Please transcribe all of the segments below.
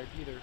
expired either.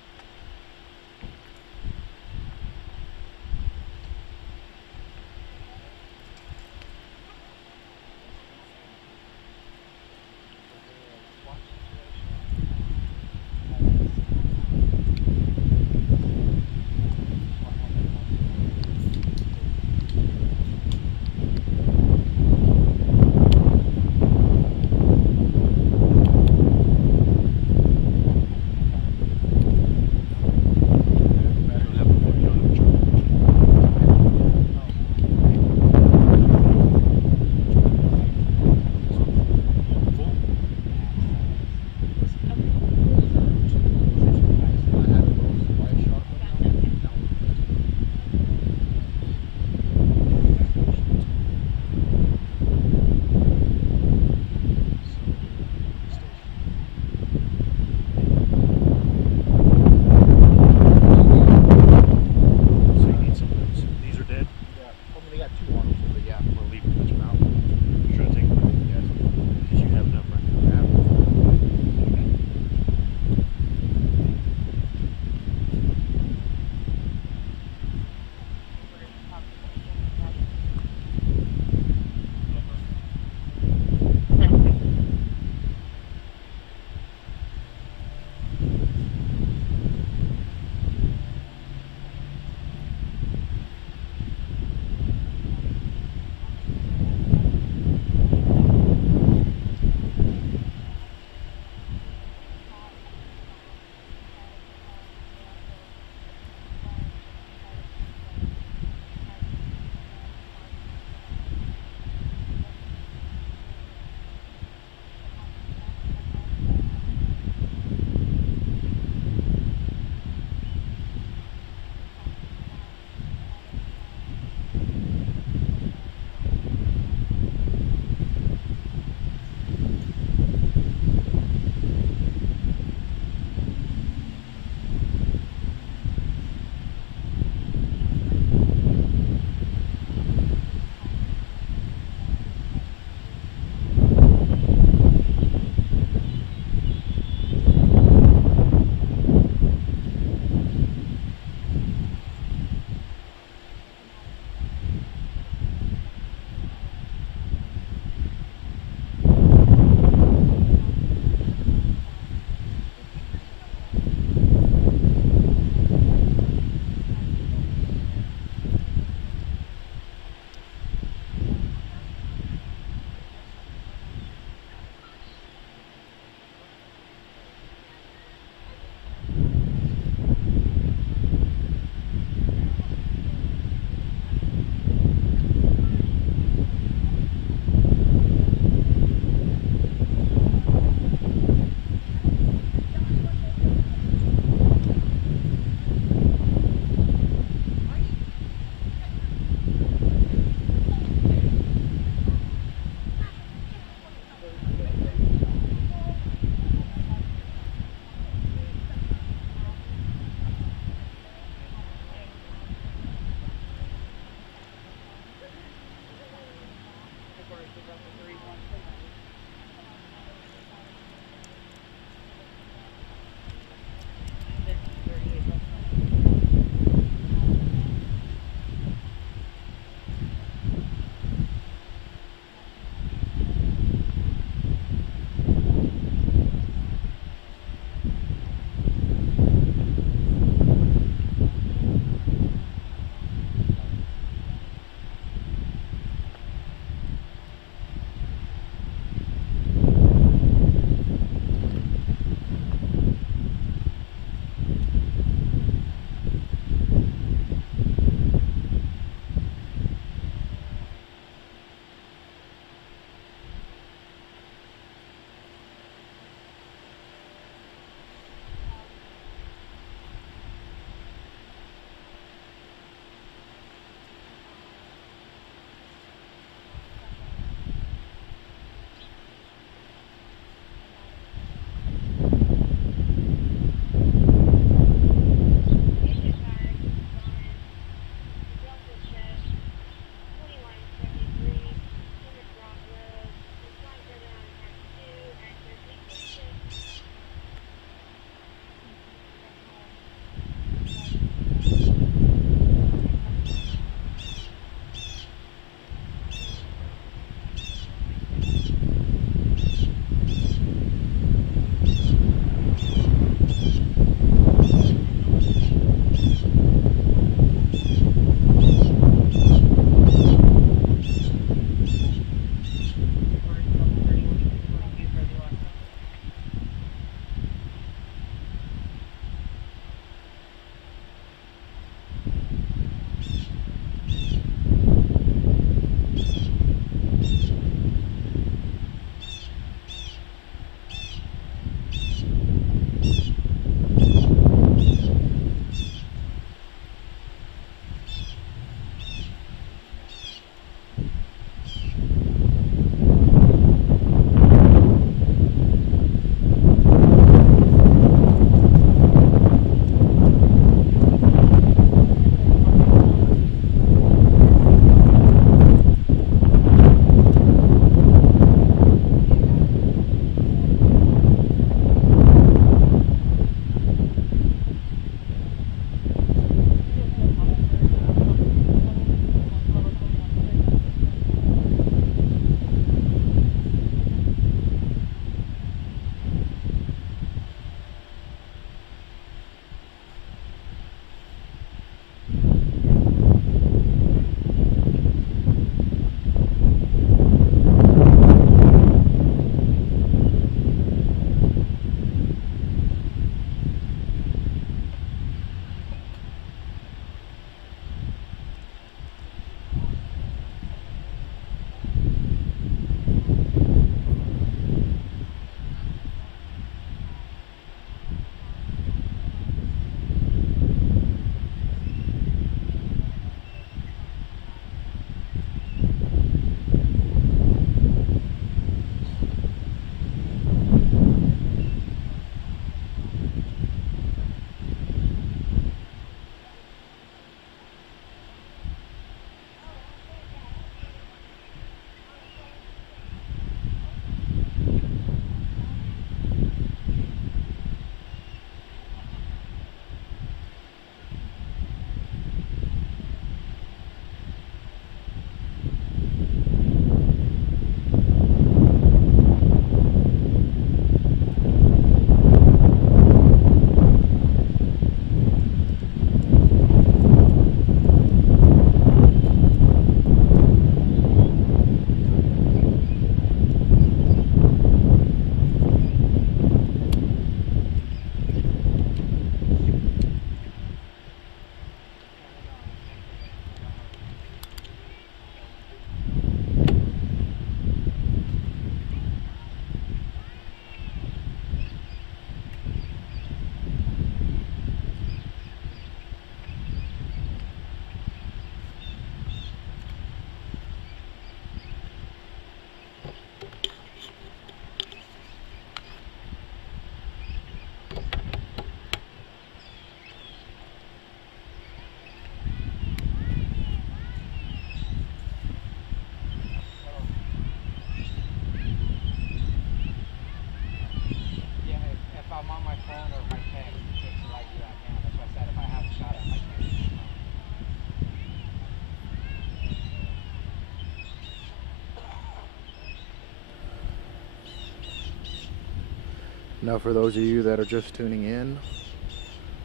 Now, for those of you that are just tuning in,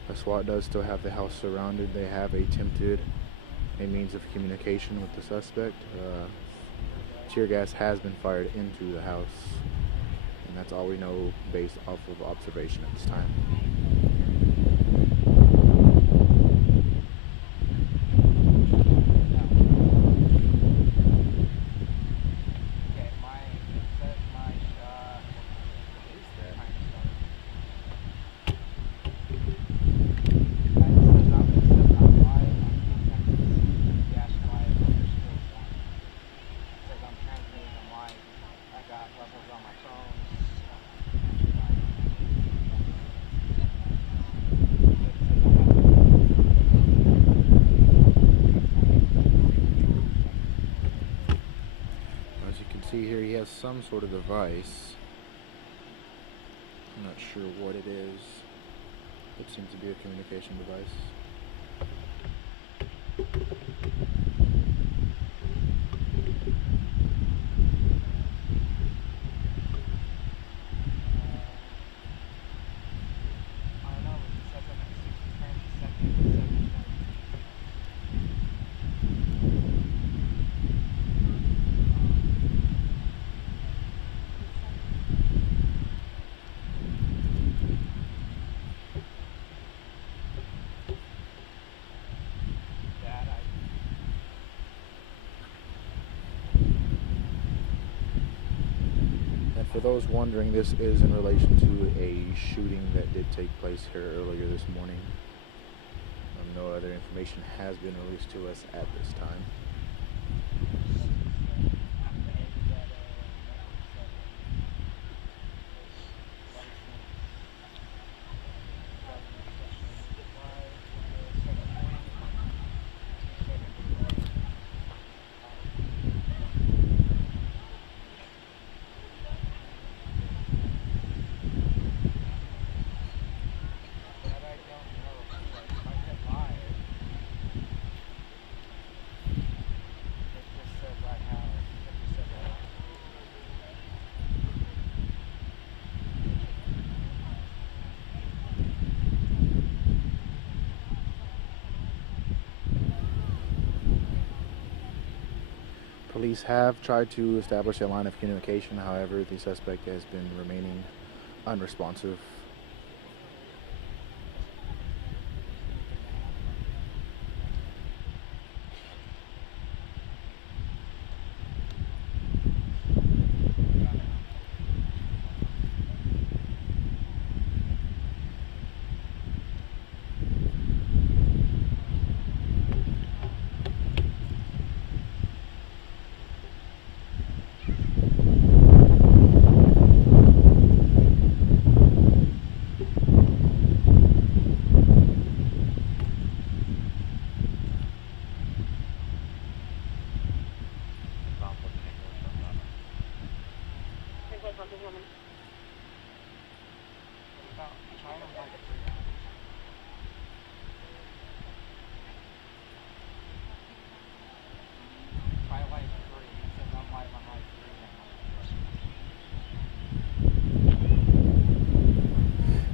the SWAT does still have the house surrounded. They have attempted a means of communication with the suspect. Tear gas has been fired into the house, and that's all we know based off of observation at this time. See here, he has some sort of device. I'm not sure what it is. It seems to be a communication device. For those wondering, this is in relation to a shooting that did take place here earlier this morning. No other information has been released to us at this time. Police have tried to establish a line of communication. However, the suspect has been remaining unresponsive.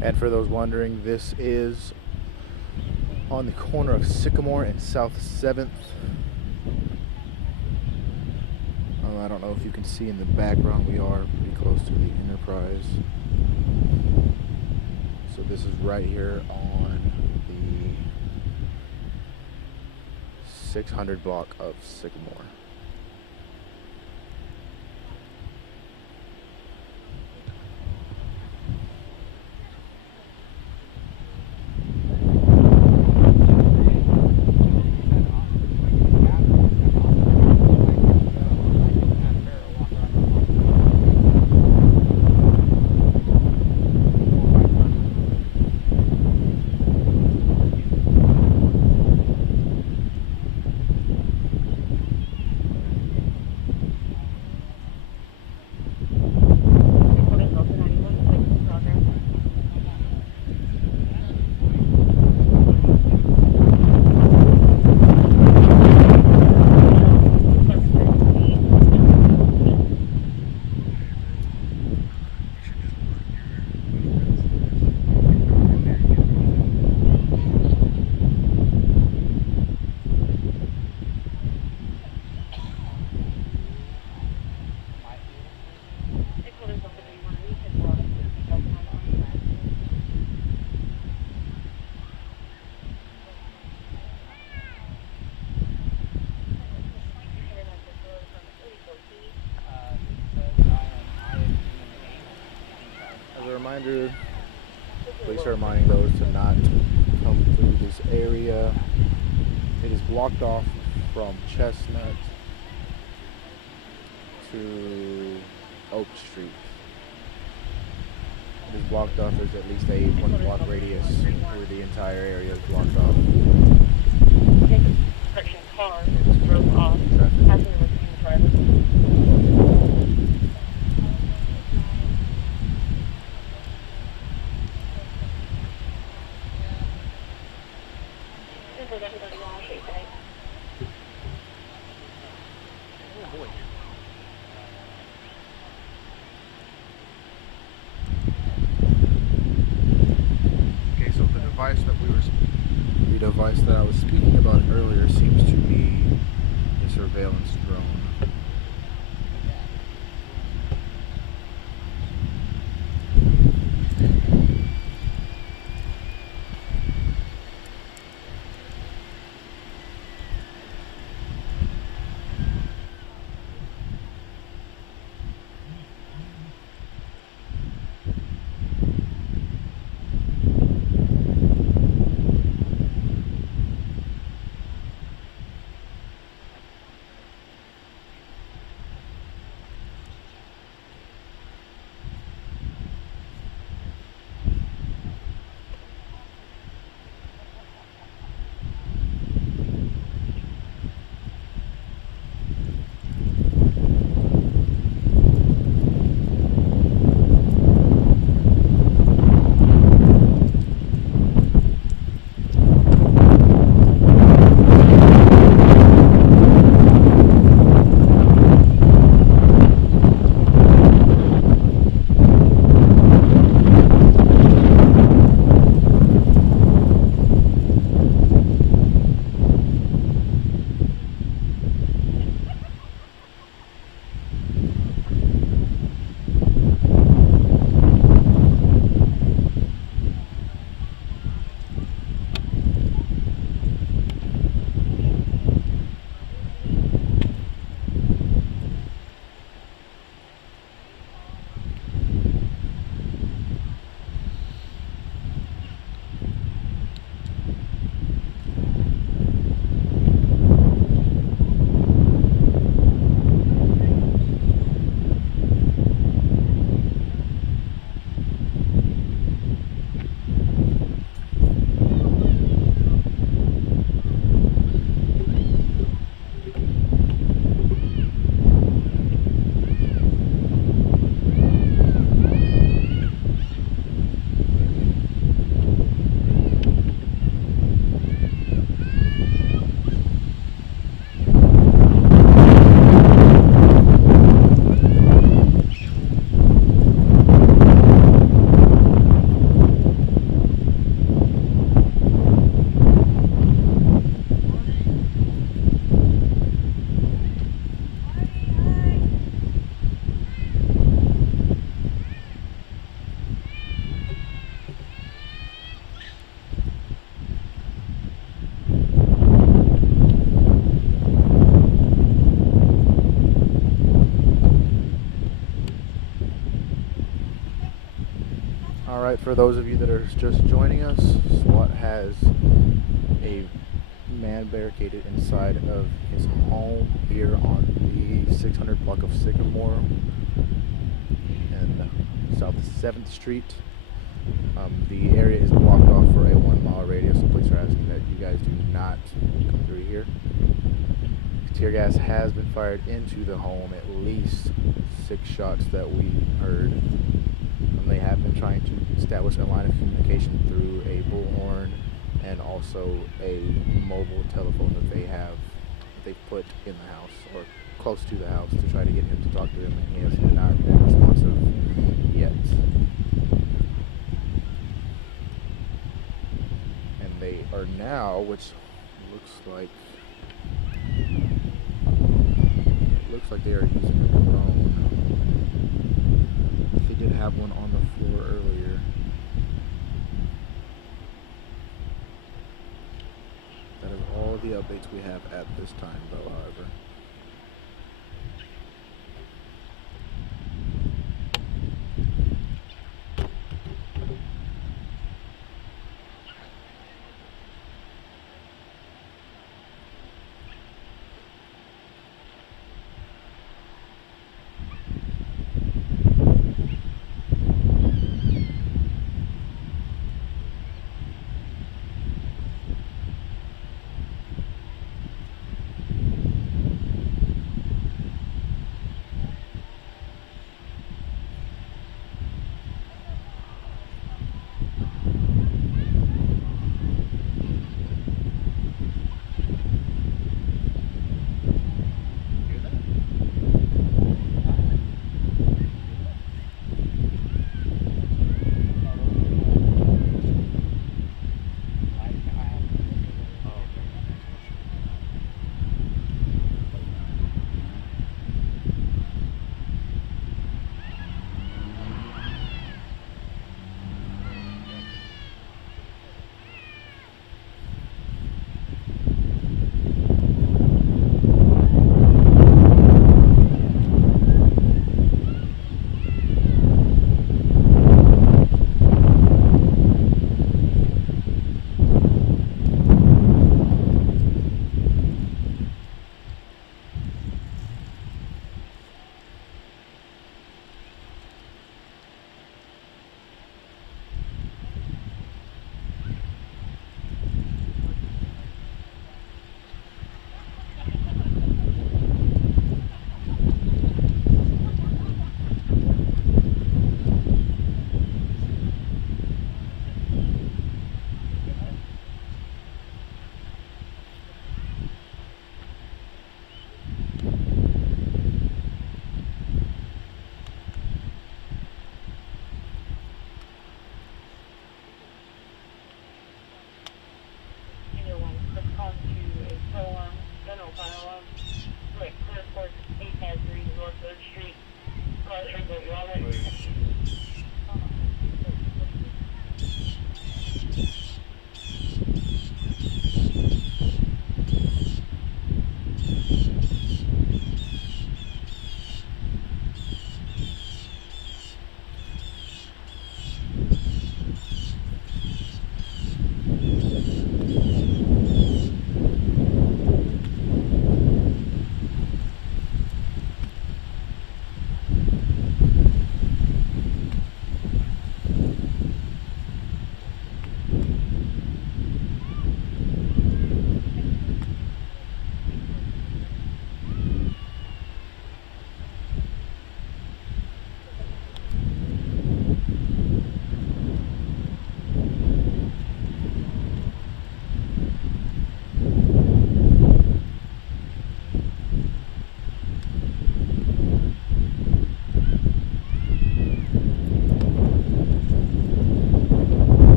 And for those wondering, this is on the corner of Sycamore and South 7th. I don't know if you can see in the background, we are pretty close to the Enterprise. So this is right here on the 600 block of Sycamore. reminder, police are reminding those to not come through this area. It is blocked off from Chestnut to Oak Street. It is blocked off. There's at least a 1 block radius where the entire area is blocked off. Car drove off. Passenger was in the driver's Okay, so the device that I was speaking about earlier seems to be a surveillance drone. Alright, for those of you that are just joining us, SWAT has a man barricaded inside of his home here on the 600 block of Sycamore and South 7th Street. The area is blocked off for a 1 mile radius, so police are asking that you guys do not come through here. Tear gas has been fired into the home, at least 6 shots that we heard. They have been trying to establish a line of communication through a bullhorn and also a mobile telephone that they've put in the house or close to the house to try to get him to talk to them, and he has not been responsive yet. And they are now, which looks like they are using a drone. They did have one on the floor earlier. That is all the updates we have at this time, though, however.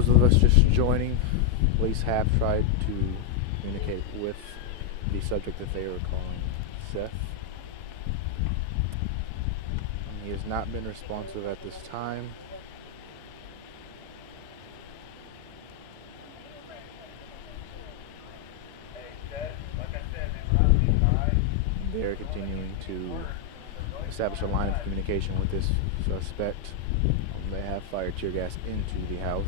those of us just joining, police have tried to communicate with the subject that they were calling Seth. He has not been responsive at this time. They are continuing to establish a line of communication with this suspect. They have fired tear gas into the house.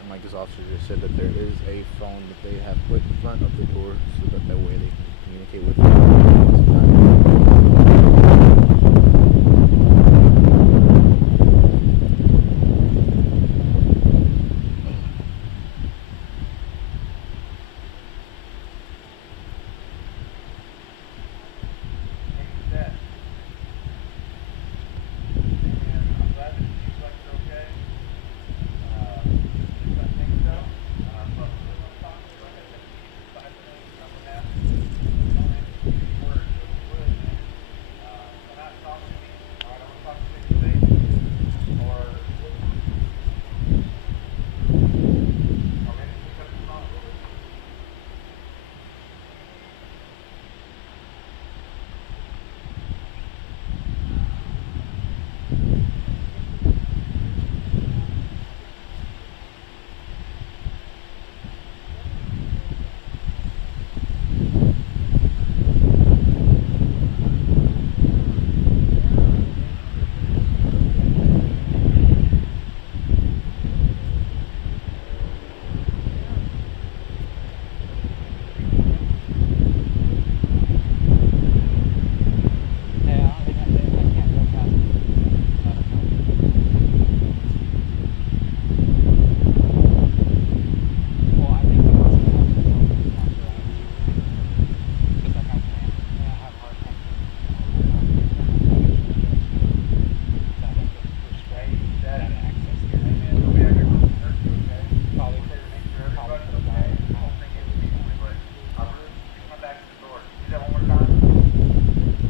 And like this officer just said, that there is a phone that they have put in front of the door so that way they can communicate with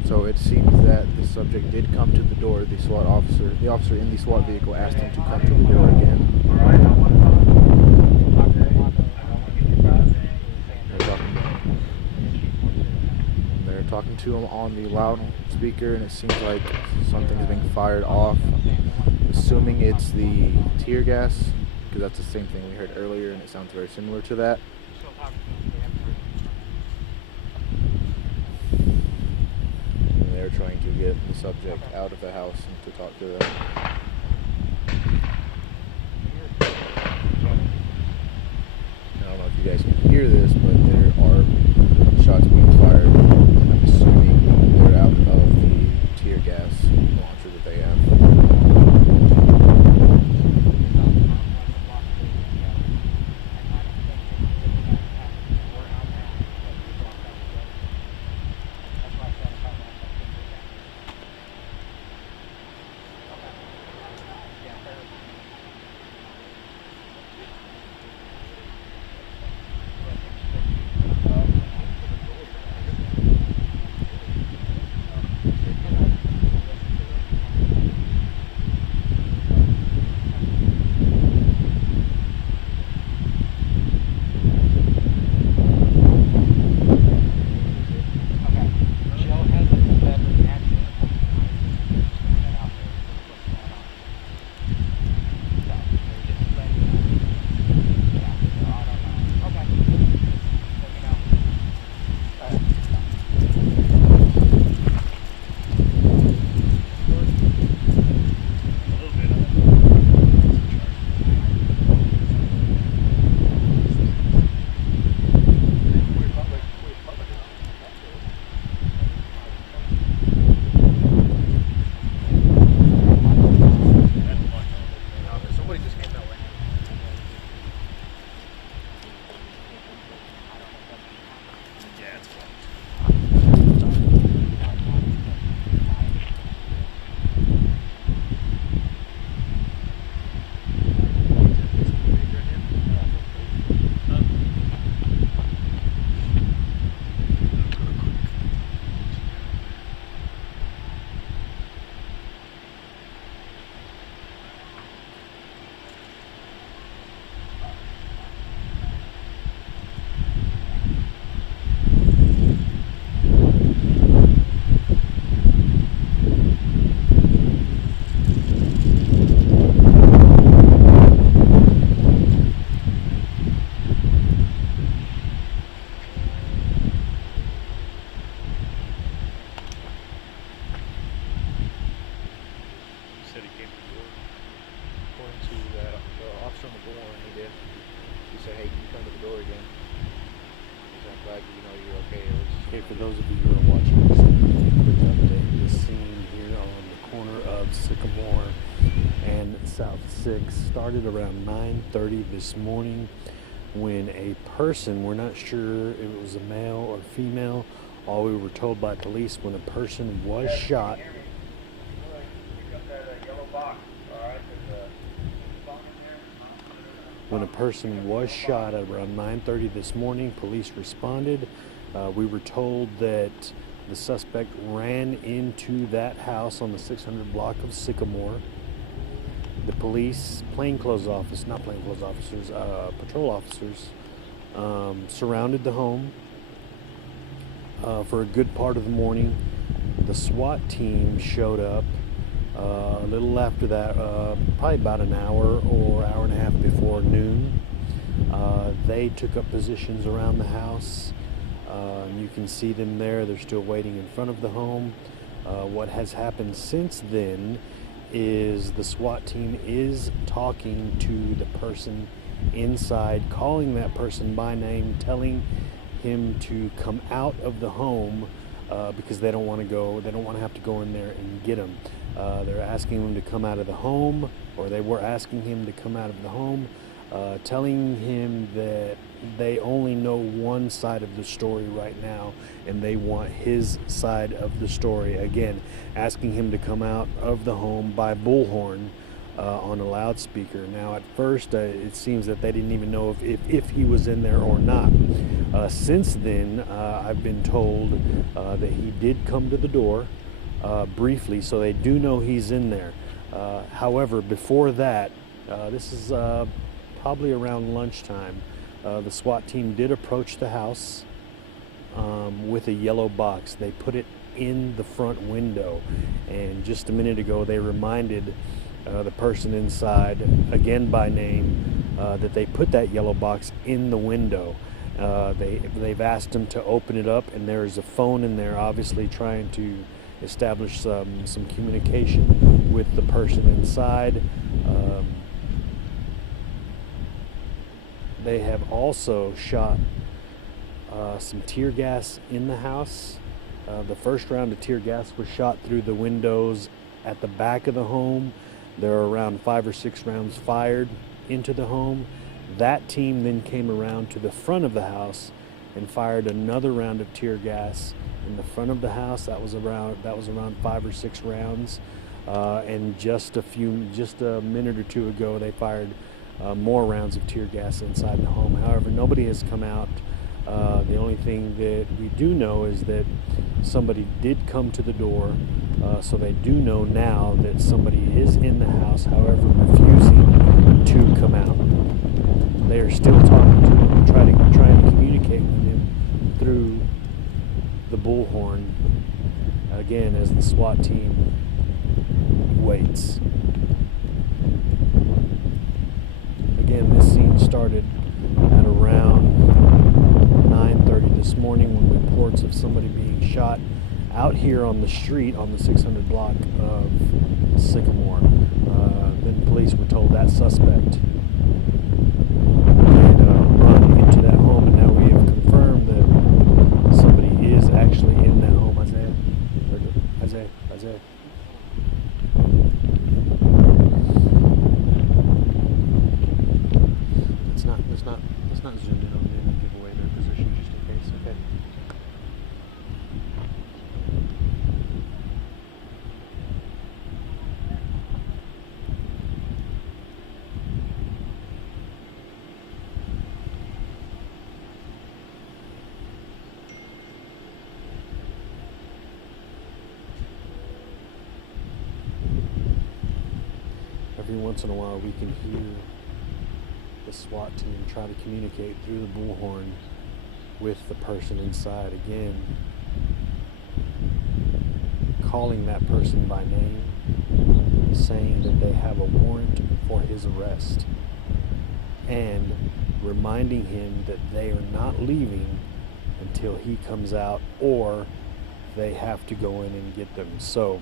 So it seems that the subject did come to the door. The officer in the SWAT vehicle asked him to come to the door again. They're talking to him on the loudspeaker, and it seems like something's being fired off. I'm assuming it's the tear gas, because that's the same thing we heard earlier, and it sounds very similar to that. They're trying to get the subject out of the house and to talk to them. I don't know if you guys can hear this, but there are shots being fired. I'm assuming they're out of the tear gas launcher that they have. more, and he did. He said, "Hey, can you come to the door again?" He said, "I'm glad you know you're okay." At least. Okay, for those of you who are watching, just a quick update. The scene here on the corner of Sycamore and South 6 started around 9:30 this morning when a person, we're not sure if it was a male or female, all we were told by police, when a person was shot. When a person was shot at around 9:30 this morning, police responded. We were told that the suspect ran into that house on the 600 block of Sycamore. The police, patrol officers, surrounded the home for a good part of the morning. The SWAT team showed up a little after that, probably about an hour or hour and a half before noon. They took up positions around the house. You can see them there. They're still waiting in front of the home. What has happened since then is the SWAT team is talking to the person inside, calling that person by name, telling him to come out of the home because they don't want to have to go in there and get him. They're asking him to come out of the home, or they were asking him to come out of the home, telling him that they only know one side of the story right now, and they want his side of the story. Again, asking him to come out of the home by bullhorn on a loudspeaker. Now, at first, it seems that they didn't even know if he was in there or not. Since then, I've been told that he did come to the door briefly, so they do know he's in there. However, before that, this is probably around lunchtime, the SWAT team did approach the house with a yellow box. They put it in the front window, and just a minute ago they reminded the person inside, again by name, that they put that yellow box in the window. They've asked him to open it up, and there is a phone in there, obviously trying to establish some communication with the person inside. They have also shot some tear gas in the house. The first round of tear gas was shot through the windows at the back of the home. There are around 5 or 6 rounds fired into the home. That team then came around to the front of the house and fired another round of tear gas in the front of the house. That was around 5 or 6 rounds. And just a minute or two ago, they fired more rounds of tear gas inside the home. However, nobody has come out. The only thing that we do know is that somebody did come to the door, so they do know now that somebody is in the house, however, refusing to come out. They are still talking to him, trying to communicate with him through the bullhorn, again, as the SWAT team waits. Again, this scene started at around 9:30 this morning when reports of somebody being shot out here on the street on the 600 block of Sycamore. Then police were told that suspect had run into that home, and now we have confirmed that somebody is actually in that home. Isaiah. Let's not zoom in on them and give away their position just in case, okay? Every once in a while we can hear the SWAT team try to communicate through the bullhorn with the person inside, again calling that person by name, saying that they have a warrant for his arrest, and reminding him that they are not leaving until he comes out, or they have to go in and get them. So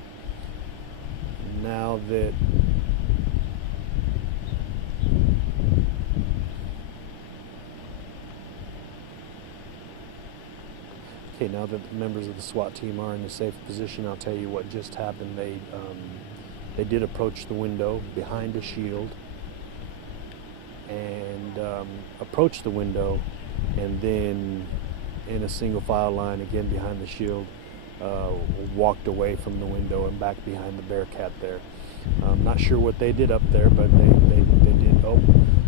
now that Okay, now that the members of the SWAT team are in a safe position, I'll tell you what just happened. They did approach the window behind a shield and approached the window, and then in a single file line again behind the shield, walked away from the window and back behind the Bearcat there. I'm not sure what they did up there, but they did. Oh,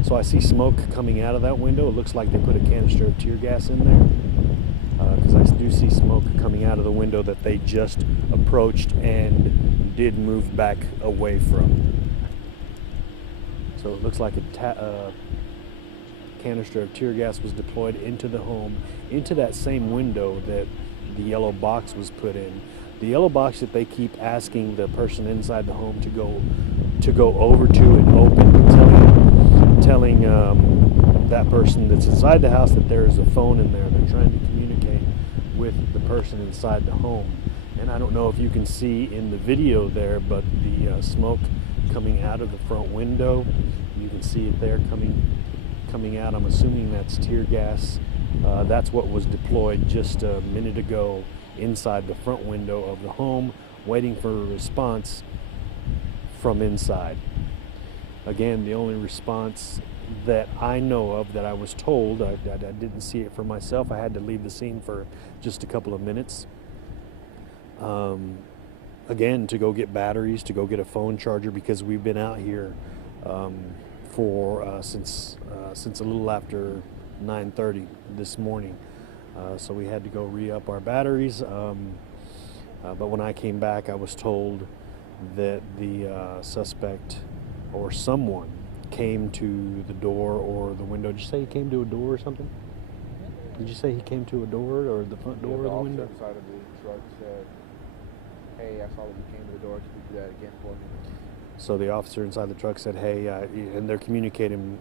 so I see smoke coming out of that window. It looks like they put a canister of tear gas in there, because I do see smoke coming out of the window that they just approached and did move back away from. So it looks like a canister of tear gas was deployed into the home, into that same window that the yellow box was put in. The yellow box that they keep asking the person inside the home to go over to and open, telling that person that's inside the house that there is a phone in there. They're trying to communicate with the person inside the home. And I don't know if you can see in the video there, but the smoke coming out of the front window, you can see it there coming out. I'm assuming that's tear gas. That's what was deployed just a minute ago inside the front window of the home, waiting for a response from inside. Again, the only response that I know of, that I was told, I didn't see it for myself. I had to leave the scene for just a couple of minutes. Again, to go get batteries, to go get a phone charger, because we've been out here since a little after 9:30 this morning. So we had to go re-up our batteries. But when I came back, I was told that the suspect or someone came to the door or the window. Did you say he came to a door or something? Did you say he came to a door or the front door or the window? The officer inside of the truck said, "Hey, I saw that you came to the door. Can you do that again for me?" So the officer inside the truck said, "Hey," and they're communicating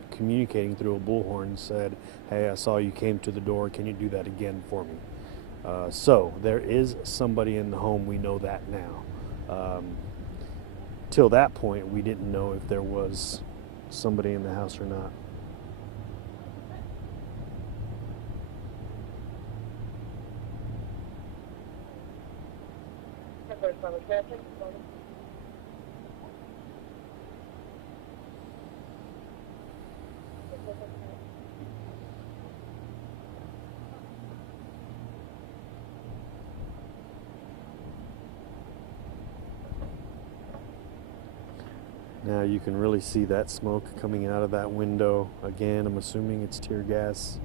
through a bullhorn, said, "Hey, I saw you came to the door. Can you do that again for me?" So there is somebody in the home. We know that now. Till that point, we didn't know if there was somebody in the house or not. Now you can really see that smoke coming out of that window. Again, I'm assuming it's tear gas.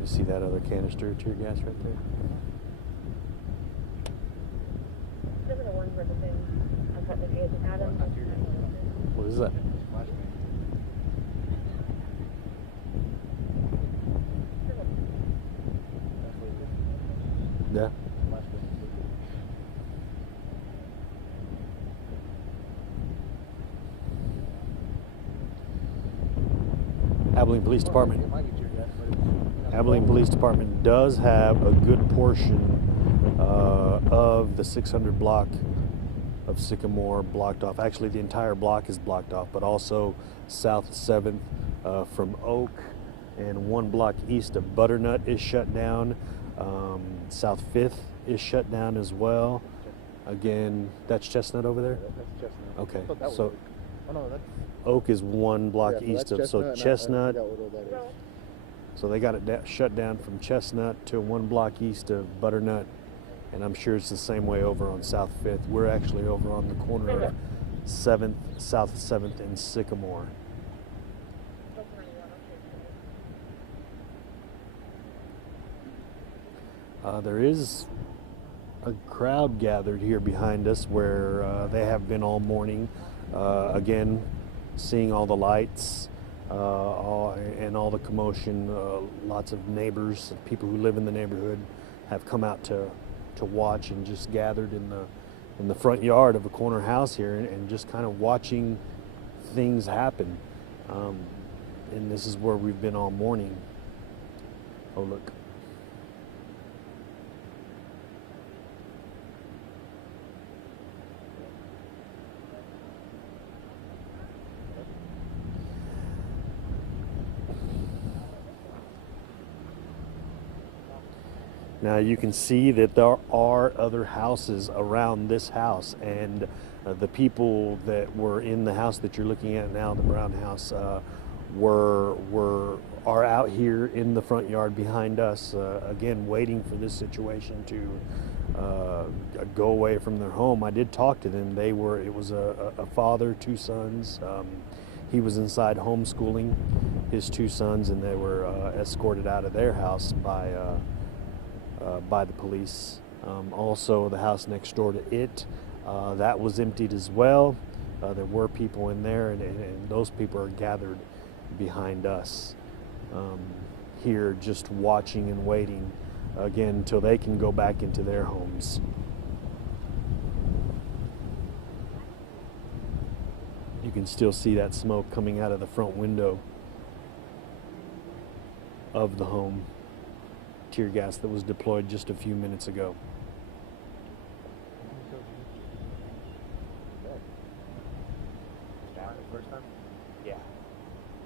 You see that other canister of tear gas right there? What is that? Yeah. Abilene Police Department. Abilene Police Department does have a good portion of the 600 block of Sycamore blocked off. Actually, the entire block is blocked off, but also South 7th from Oak and one block east of Butternut is shut down. South 5th is shut down as well. Again, that's Chestnut over there? That's Chestnut. Okay, so Oh no, that's Oak is one block east of, so Chestnut. That is. So they got it shut down from Chestnut to one block east of Butternut, and I'm sure it's the same way over on South 5th. We're actually over on the corner of 7th, South 7th and Sycamore. There is a crowd gathered here behind us where they have been all morning. Again, seeing all the lights and all the commotion. Lots of neighbors, people who live in the neighborhood, have come out to watch and just gathered in the front yard of a corner house here and just kind of watching things happen. And this is where we've been all morning. Oh, look. Now you can see that there are other houses around this house, and the people that were in the house that you're looking at now, the brown house, are out here in the front yard behind us, again waiting for this situation to go away from their home. I did talk to them. It was a father, two sons. He was inside homeschooling his two sons, and they were escorted out of their house by the police. Also, the house next door to it, that was emptied as well. There were people in there, and those people are gathered behind us here, just watching and waiting again until they can go back into their homes. You can still see that smoke coming out of the front window of the home. Tear gas that was deployed just a few minutes ago. First time? Yeah.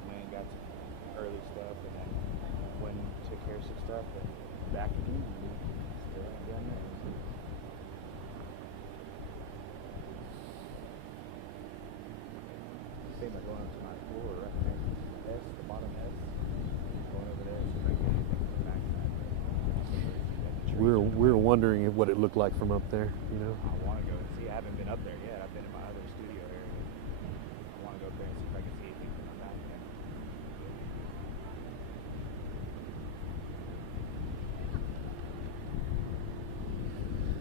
Went and got some early stuff, and then went and took care of some stuff, and back again. Still down there. Same like going up to my floor, right there. S, the bottom S. Going over there, so I can get anything from the backside. We're wondering what it looked like from up there, you know. I want to go and see. I haven't been up there yet. I've been in my other studio area. I want to go up there and see if I can see anything from the back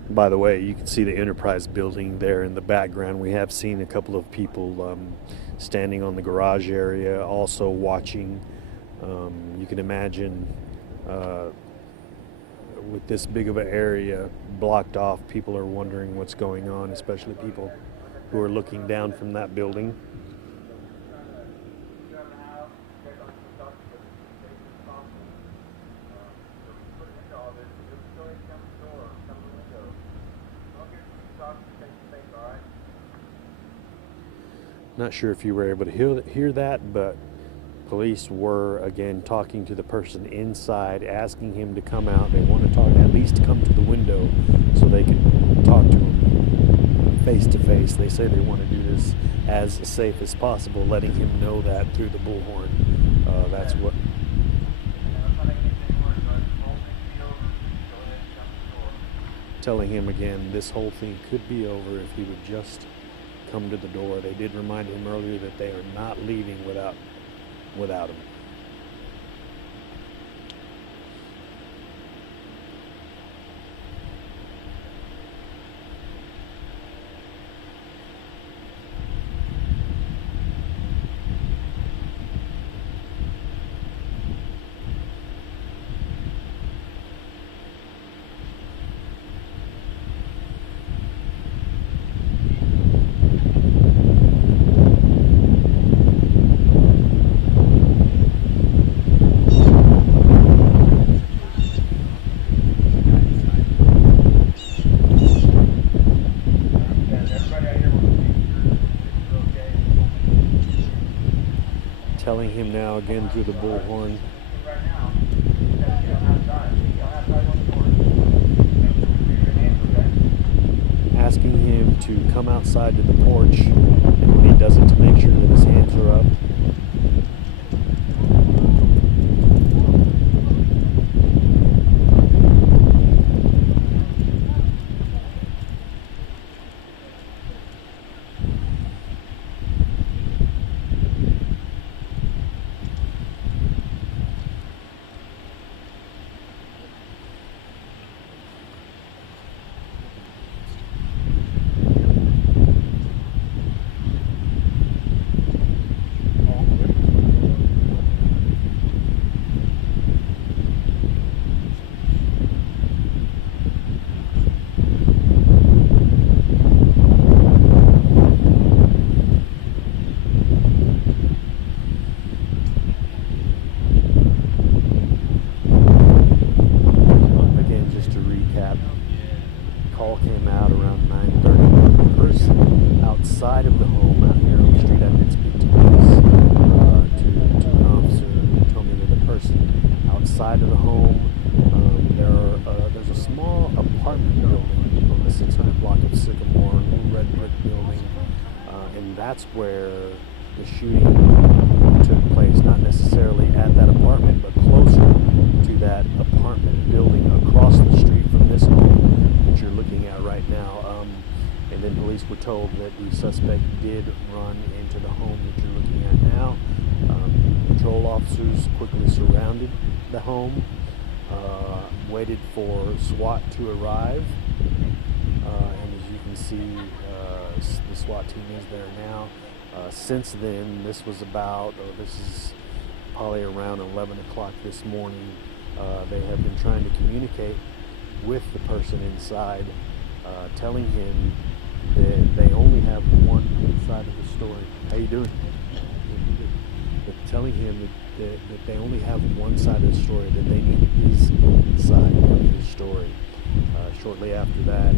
end. By the way, you can see the Enterprise building there in the background. We have seen a couple of people standing on the garage area, also watching. You can imagine with this big of an area blocked off, people are wondering what's going on, especially people who are looking down from that building. Not sure if you were able to hear that, but police were again talking to the person inside, asking him to come out. They want to talk, at least come to the window so they can talk to him face to face. They say they want to do this as safe as possible, letting him know that through the bullhorn. That's what. Telling him again, this whole thing could be over if he would just come to the door. They did remind him earlier that they are not leaving without him. Telling him now again through the bullhorn. Asking him to come outside to the porch, and when he does it, to make sure that his hands are up. Call came out around 9:30. The person outside of the home out here on the street, I did speak to police, to an officer who told me that the person outside of the home, there's a a small apartment building on the 600 block of Sycamore, red brick building, and that's where the shooting took place. Not necessarily at that apartment, but closer to that apartment building across the street from this home that you're looking at right now. And then police were told that the suspect did run into the home that you're looking at now. Patrol officers quickly surrounded the home, waited for SWAT to arrive, and as you can see, the SWAT team is there now. Since then, this is probably around 11 o'clock this morning. They have been trying to communicate with the person inside, telling him that they only have one side of the story. How you doing? Telling him that they only have one side of the story, that they need his side of the story. Shortly after that,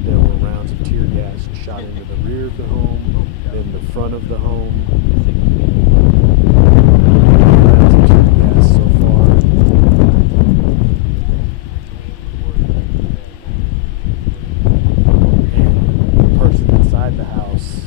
there were rounds of tear gas shot into the rear of the home, then the front of the home. Rounds of tear gas so far. And the person inside the house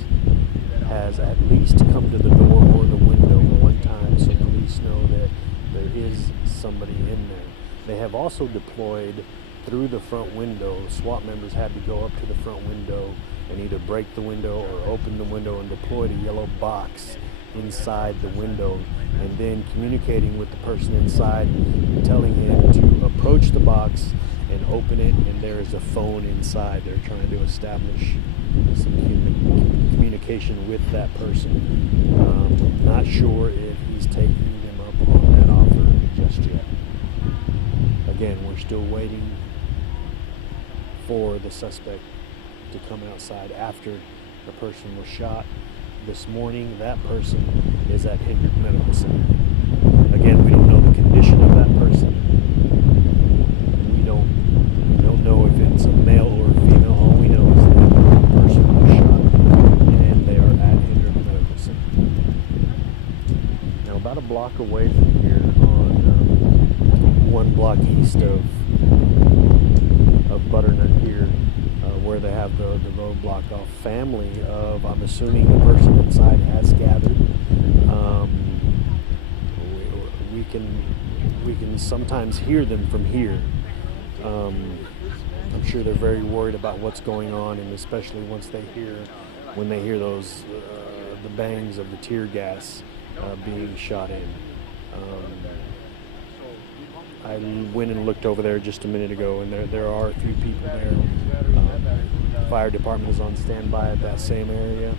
has at least come to the door or the window one time, so police know that there is somebody in there. They have also deployed through the front window. SWAT members had to go up to the front window and either break the window or open the window and deploy a yellow box inside the window, and then communicating with the person inside, telling him to approach the box and open it, and there is a phone inside. They're trying to establish some communication with that person. Not sure if he's taking them up on that offer just yet. Again, we're still waiting for the suspect to come outside after the person was shot. This morning, that person is at Hendrick Medical Center. Again, we don't know the condition of that person. We don't know if it's a male or a female. All we know is that the person was shot, and they are at Hendrick Medical Center. Now, about a block away from here, on one block east of Butternut here, where they have the road blocked off, family of, I'm assuming the person inside has gathered. We can sometimes hear them from here. I'm sure they're very worried about what's going on, and especially when they hear those the bangs of the tear gas being shot in. I went and looked over there just a minute ago, and there are a few people there. The fire department is on standby at that same area.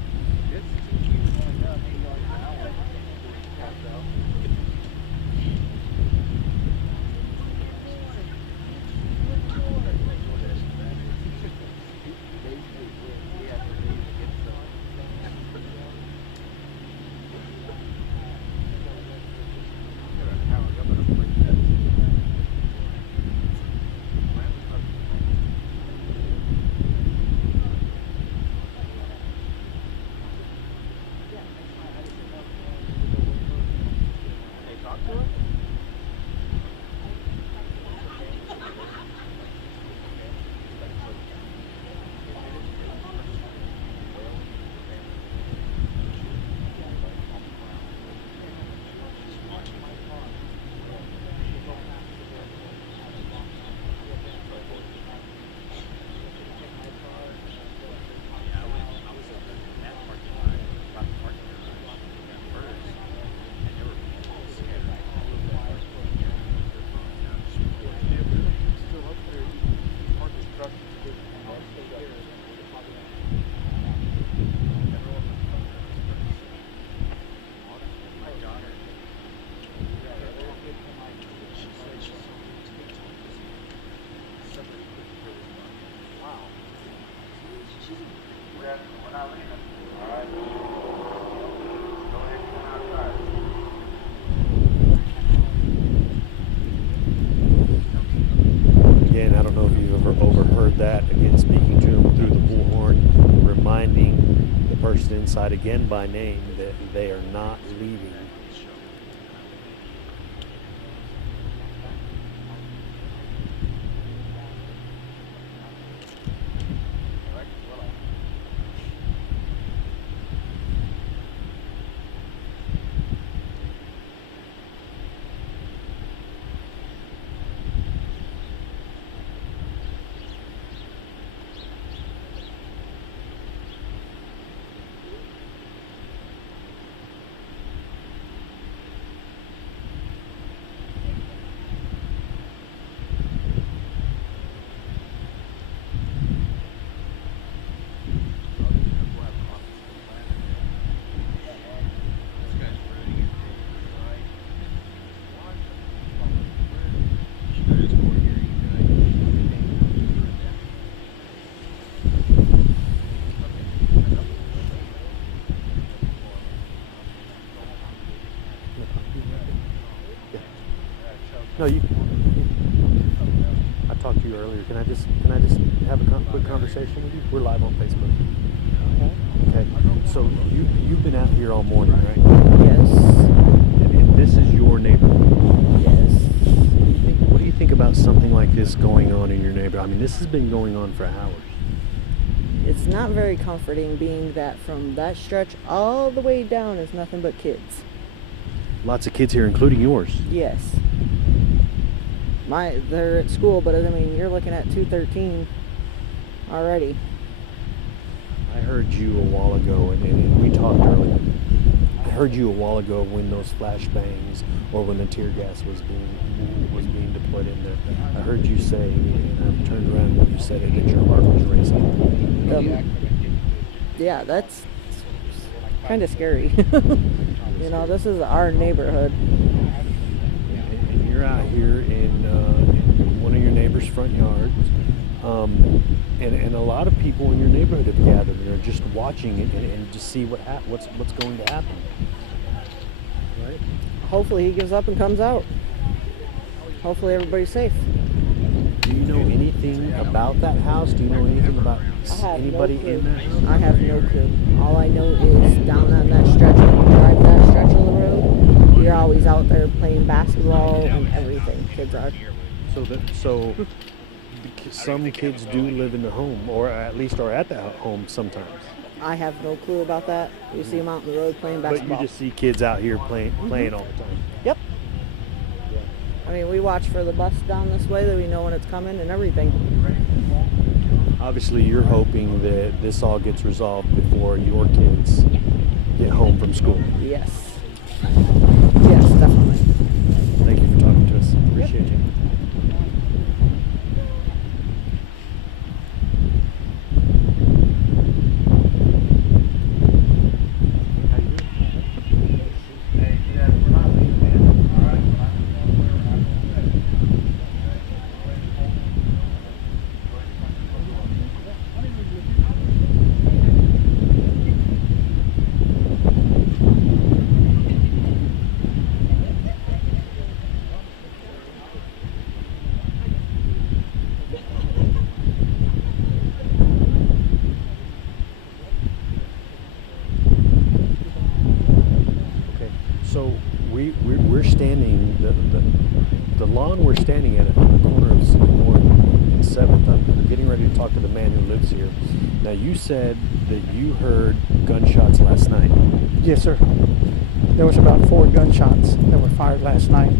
Again, I don't know if you've ever overheard that. Again, speaking to him through the bullhorn, reminding the person inside again by name that they are not leaving. No, you. I talked to you earlier. Can I just have a quick conversation with you? We're live on Facebook. Okay. So you've been out here all morning, right? Yes. And this is your neighborhood. Yes. What do you think about something like this going on in your neighborhood? I mean, this has been going on for hours. It's not very comforting being that from that stretch all the way down is nothing but kids. Lots of kids here, including yours. Yes. They're at school, but I mean, you're looking at 213 already. I heard you a while ago, and we talked earlier. I heard you a while ago when those flashbangs or when the tear gas was being deployed in there. I heard you say, and I turned around when you said it, that your heart was racing. Yeah, that's kind of scary. You know, this is our neighborhood. And you're out here in one of your neighbor's front yards. And a lot of people in your neighborhood have gathered and are just watching it and just see what's going to happen. Right? Hopefully he gives up and comes out. Hopefully everybody's safe. Do you know anything about that house? Do you know anything about anybody in that house? I have no clue. All I know is down on that stretch, when you drive that stretch of the road, you're always out there playing basketball and everything. Kids are. So some kids do live in the home, or at least are at the home sometimes. I have no clue about that. You see them out on the road playing basketball. But you just see kids out here playing all the time. Yep. I mean, we watch for the bus down this way, that we know when it's coming and everything. Obviously, you're hoping that this all gets resolved before your kids get home from school. Yes. Yes, definitely. Thank you for talking to us. Appreciate you. So we're standing, the lawn we're standing at on the corner of Sycamore and 7th. I'm getting ready to talk to the man who lives here. Now, you said that you heard gunshots last night. Yes, sir. There was about 4 gunshots that were fired last night.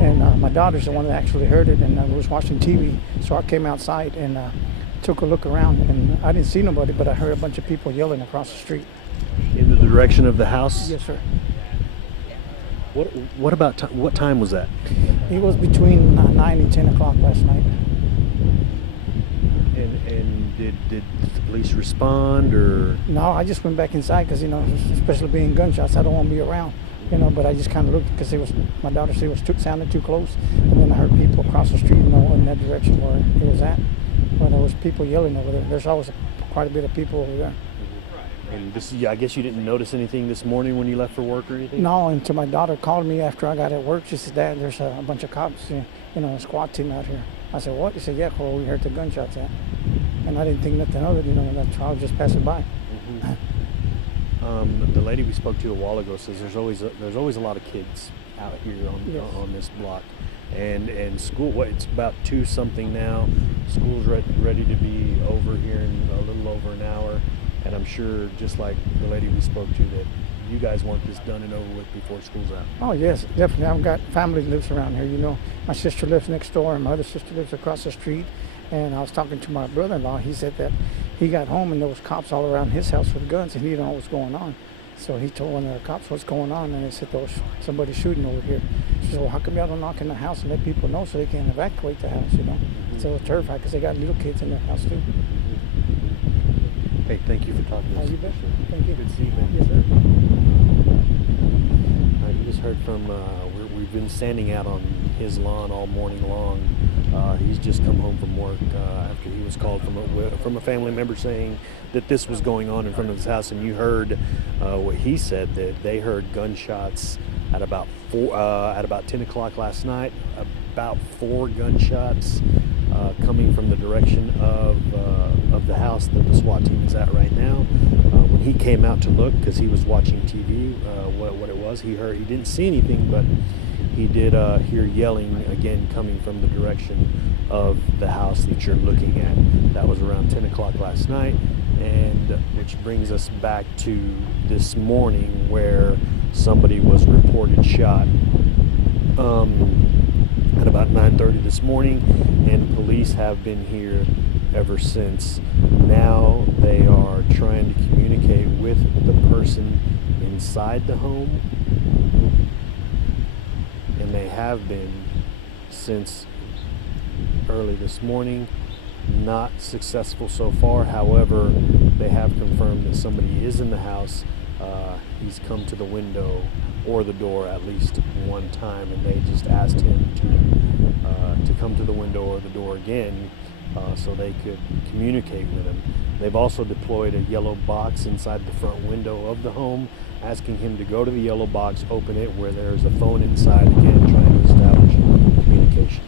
And my daughter's the one that actually heard it, and I was watching TV. So I came outside and took a look around, and I didn't see nobody, but I heard a bunch of people yelling across the street. In the direction of the house? Yes, sir. What about what time was that? It was between 9 and 10 o'clock last night. And did the police respond, or? No, I just went back inside because, you know, especially being gunshots, I don't want to be around, you know, but I just kind of looked because my daughter said it was sounded too close, and then I heard people across the street, you know, in that direction where it was at, but there was people yelling over there. There's always quite a bit of people over there. And I guess you didn't notice anything this morning when you left for work or anything? No, until my daughter called me after I got at work. She said, "Dad, there's a bunch of cops, you know, a SWAT team out here." I said, "What?" He said, "Yeah, well, we heard the gunshots at." And I didn't think nothing of it, you know, and that's why I was just passing by. Mm-hmm. The lady we spoke to a while ago says there's always a lot of kids out here on this block, and school. It's about 2-something now. School's ready to be over here in a little over an hour. And I'm sure, just like the lady we spoke to, that you guys want this done and over with before school's out. Oh, yes, definitely. I've got family that lives around here, you know. My sister lives next door, and my other sister lives across the street. And I was talking to my brother-in-law. He said that he got home, and there was cops all around his house with guns, and he didn't know what was going on. So he told one of the cops what's going on, and they said there was somebody shooting over here. She said, "Well, how come y'all don't knock in the house and let people know so they can evacuate the house, you know?" Mm-hmm. So I was terrified because they got little kids in their house, too. Hey, thank you for talking to us. You bet. Thank you. Good to see you, man. Yes, sir. You just heard from, we've been standing out on his lawn all morning long. He's just come home from work after he was called from a family member saying that this was going on in front of his house, and you heard what he said, that they heard gunshots at about 10 o'clock last night. About 4 gunshots coming from the direction of the house that the SWAT team is at right now. When he came out to look, because he was watching TV, what it was, he didn't see anything, but he did hear yelling again coming from the direction of the house that you're looking at. That was around 10 o'clock last night, and which brings us back to this morning where somebody was reported shot at about 9:30 this morning, and police have been here ever since. Now they are trying to communicate with the person inside the home, and they have been since early this morning. Not successful so far. However, they have confirmed that somebody is in the house. He's come to the window or the door at least one time, and they just asked him to come to the window or the door again so they could communicate with him. They've also deployed a yellow box inside the front window of the home, asking him to go to the yellow box, open it, where there's a phone inside, again trying to establish communication.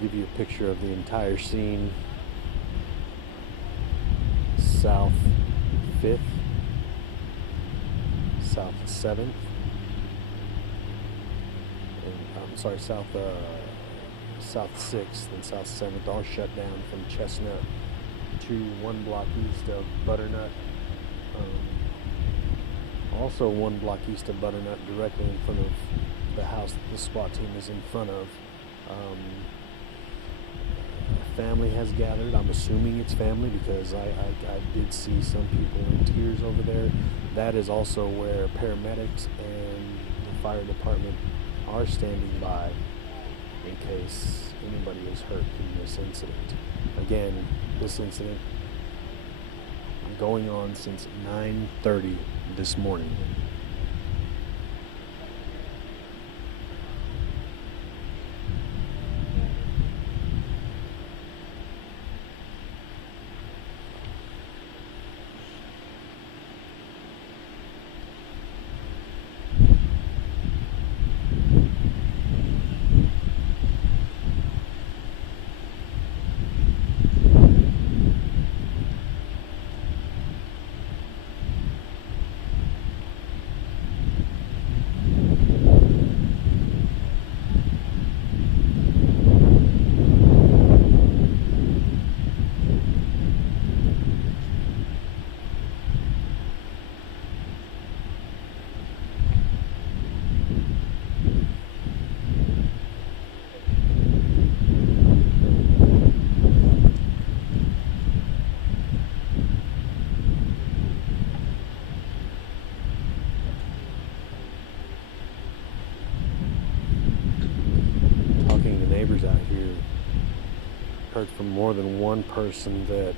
Give you a picture of the entire scene. South 5th, South 7th, and, South 6th and South 7th all shut down from Chestnut to 1 block east of Butternut. Also 1 block east of Butternut, directly in front of the house that the SWAT team is in front of. Family has gathered. I'm assuming it's family because I did see some people in tears over there. That is also where paramedics and the fire department are standing by in case anybody is hurt in this incident. Again, this incident going on since 9:30 this morning. Out here, heard from more than one person that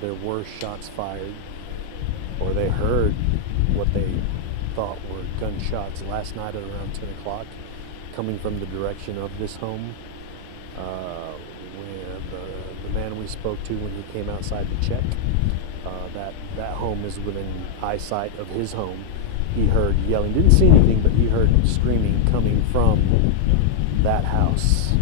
there were shots fired, or they heard what they thought were gunshots last night at around 10 o'clock coming from the direction of this home. When the man we spoke to when he came outside to check, that home is within eyesight of his home. He heard yelling, didn't see anything, but he heard screaming coming from that house.